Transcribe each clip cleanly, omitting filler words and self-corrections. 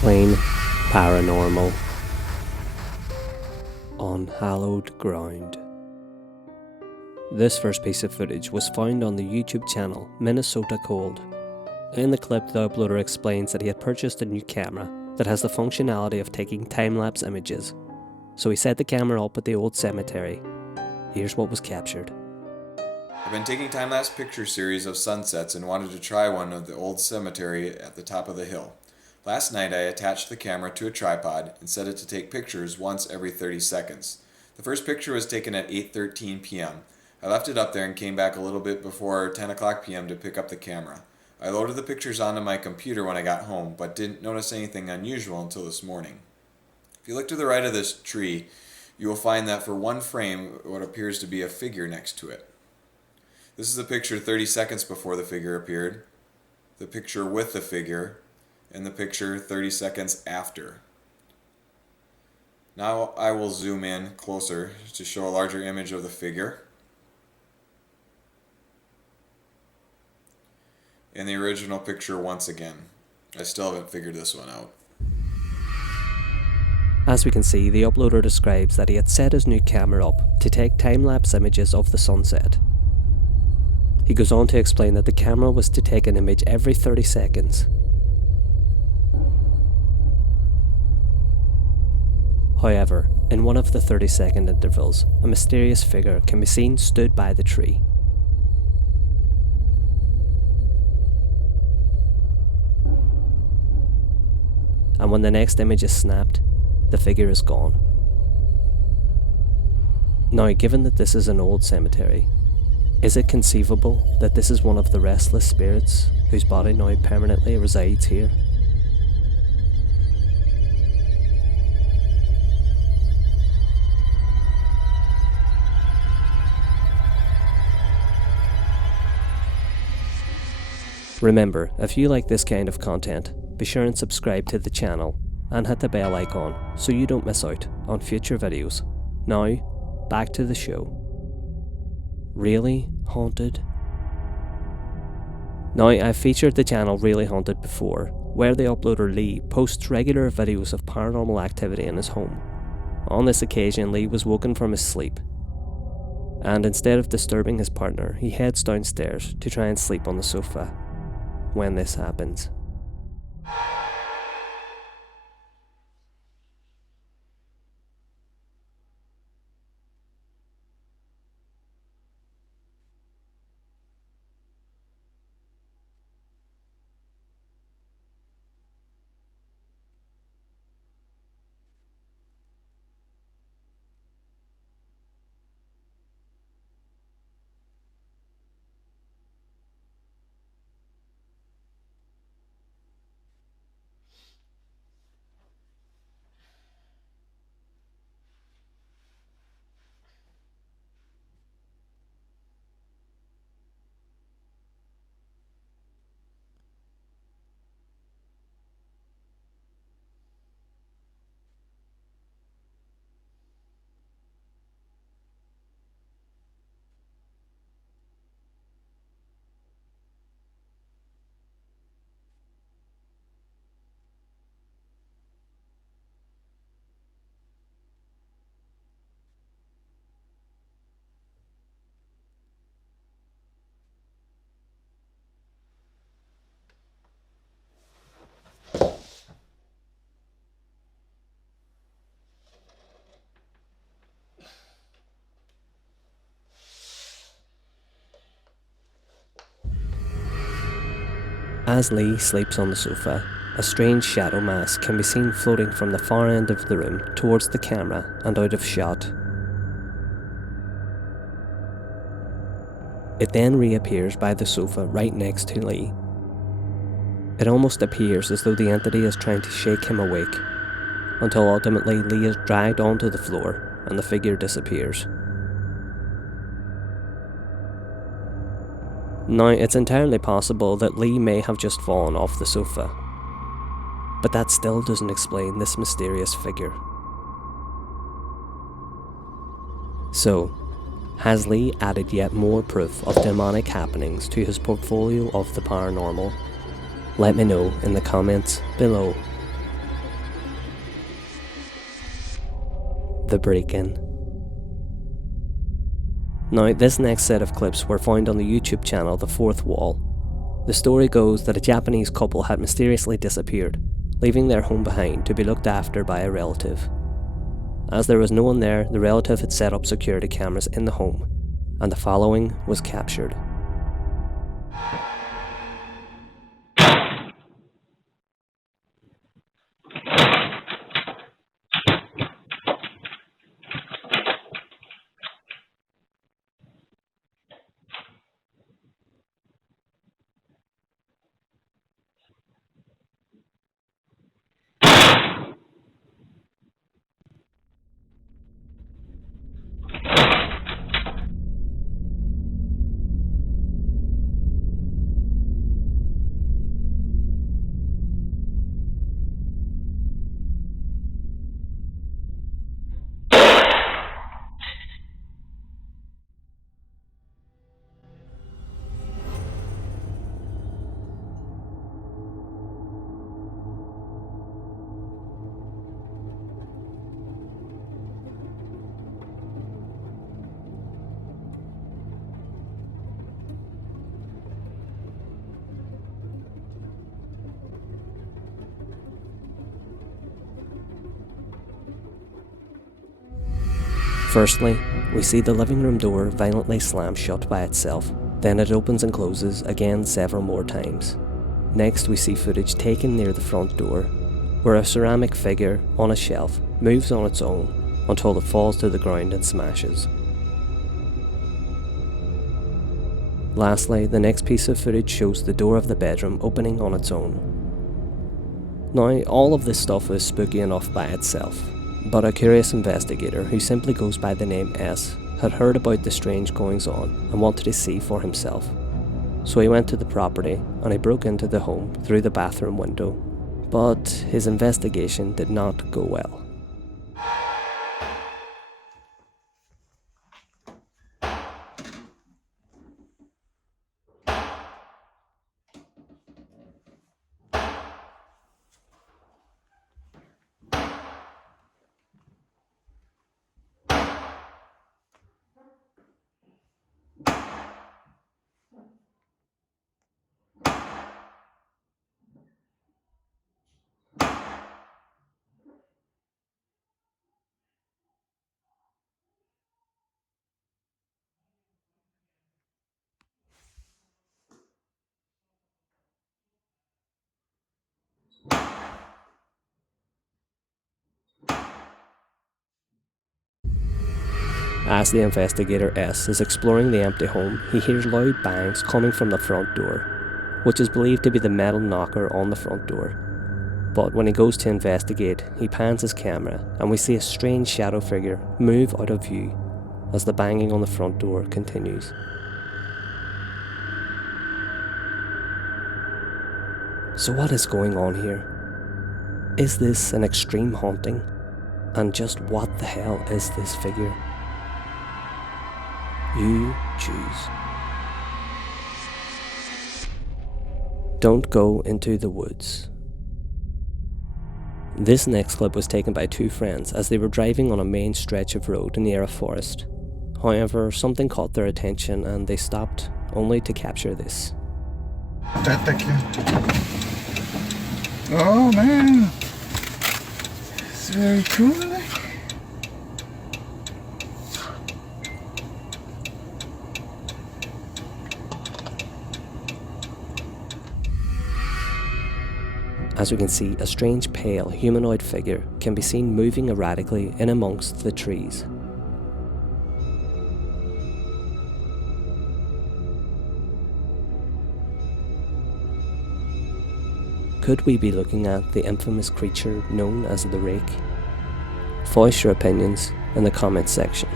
Plain Paranormal on hallowed ground. This first piece of footage was found on the YouTube channel Minnesota Cold. In the clip, the uploader explains that he had purchased a new camera that has the functionality of taking time-lapse images. So he set the camera up at the old cemetery. Here's what was captured. I've been taking time-lapse picture series of sunsets and wanted to try one of the old cemetery at the top of the hill. Last night I attached the camera to a tripod and set it to take pictures once every 30 seconds. The first picture was taken at 8:13 p.m. I left it up there and came back a little bit before 10 o'clock p.m. to pick up the camera. I loaded the pictures onto my computer when I got home, but didn't notice anything unusual until this morning. If you look to the right of this tree, you will find that for one frame, what appears to be a figure next to it. This is the picture 30 seconds before the figure appeared, the picture with the figure, and the picture 30 seconds after. Now I will zoom in closer to show a larger image of the figure. And the original picture once again. I still haven't figured this one out. As we can see, the uploader describes that he had set his new camera up to take time-lapse images of the sunset. He goes on to explain that the camera was to take an image every 30 seconds. However, in one of the 30-second intervals, a mysterious figure can be seen stood by the tree. And when the next image is snapped, the figure is gone. Now, given that this is an old cemetery, is it conceivable that this is one of the restless spirits whose body now permanently resides here? Remember, if you like this kind of content, be sure and subscribe to the channel and hit the bell icon so you don't miss out on future videos. Now, back to the show. Really Haunted? Now, I've featured the channel Really Haunted before, where the uploader Lee posts regular videos of paranormal activity in his home. On this occasion, Lee was woken from his sleep, and instead of disturbing his partner, he heads downstairs to try and sleep on the sofa. When this happens, as Lee sleeps on the sofa, a strange shadow mass can be seen floating from the far end of the room towards the camera and out of shot. It then reappears by the sofa right next to Lee. It almost appears as though the entity is trying to shake him awake, until ultimately Lee is dragged onto the floor and the figure disappears. Now, it's entirely possible that Lee may have just fallen off the sofa, but that still doesn't explain this mysterious figure. So, has Lee added yet more proof of demonic happenings to his portfolio of the paranormal? Let me know in the comments below. the Breakin. Now, this next set of clips were found on the YouTube channel The Fourth Wall. The story goes that a Japanese couple had mysteriously disappeared, leaving their home behind to be looked after by a relative. As there was no one there, the relative had set up security cameras in the home, and the following was captured. Firstly, we see the living room door violently slam shut by itself, then it opens and closes again several more times. Next we see footage taken near the front door, where a ceramic figure on a shelf moves on its own until it falls to the ground and smashes. Lastly, the next piece of footage shows the door of the bedroom opening on its own. Now, all of this stuff is spooky enough by itself, but a curious investigator who simply goes by the name S had heard about the strange goings-on and wanted to see for himself. So he went to the property and he broke into the home through the bathroom window, but his investigation did not go well. As the investigator S is exploring the empty home, he hears loud bangs coming from the front door, which is believed to be the metal knocker on the front door. But when he goes to investigate, he pans his camera and we see a strange shadow figure move out of view as the banging on the front door continues. So what is going on here? Is this an extreme haunting? And just what the hell is this figure? You choose. Don't go into the woods. This next clip was taken by two friends as they were driving on a main stretch of road near a forest. However, something caught their attention and they stopped, only to capture this. Oh man, it's very cool. As we can see, a strange pale humanoid figure can be seen moving erratically in amongst the trees. Could we be looking at the infamous creature known as the Rake? Voice your opinions in the comments section.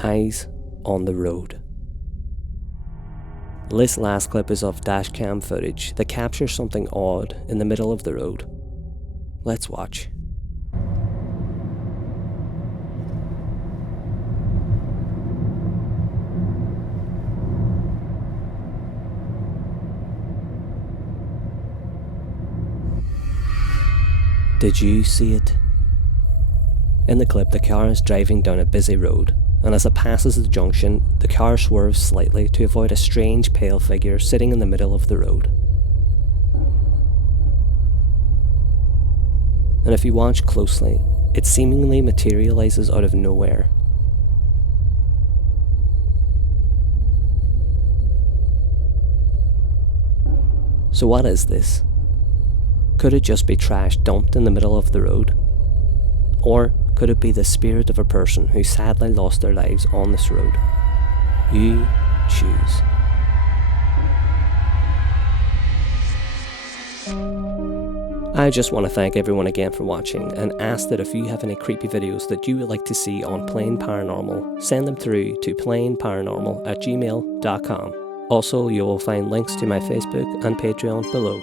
Eyes on the road. This last clip is of dashcam footage that captures something odd in the middle of the road. Let's watch. Did you see it? In the clip, the car is driving down a busy road, and as it passes the junction, the car swerves slightly to avoid a strange pale figure sitting in the middle of the road. And if you watch closely, it seemingly materializes out of nowhere. So what is this? Could it just be trash dumped in the middle of the road? Or could it be the spirit of a person who sadly lost their lives on this road? You choose. I just want to thank everyone again for watching and ask that if you have any creepy videos that you would like to see on Plain Paranormal, send them through to plainparanormal@gmail.com. Also, you will find links to my Facebook and Patreon below.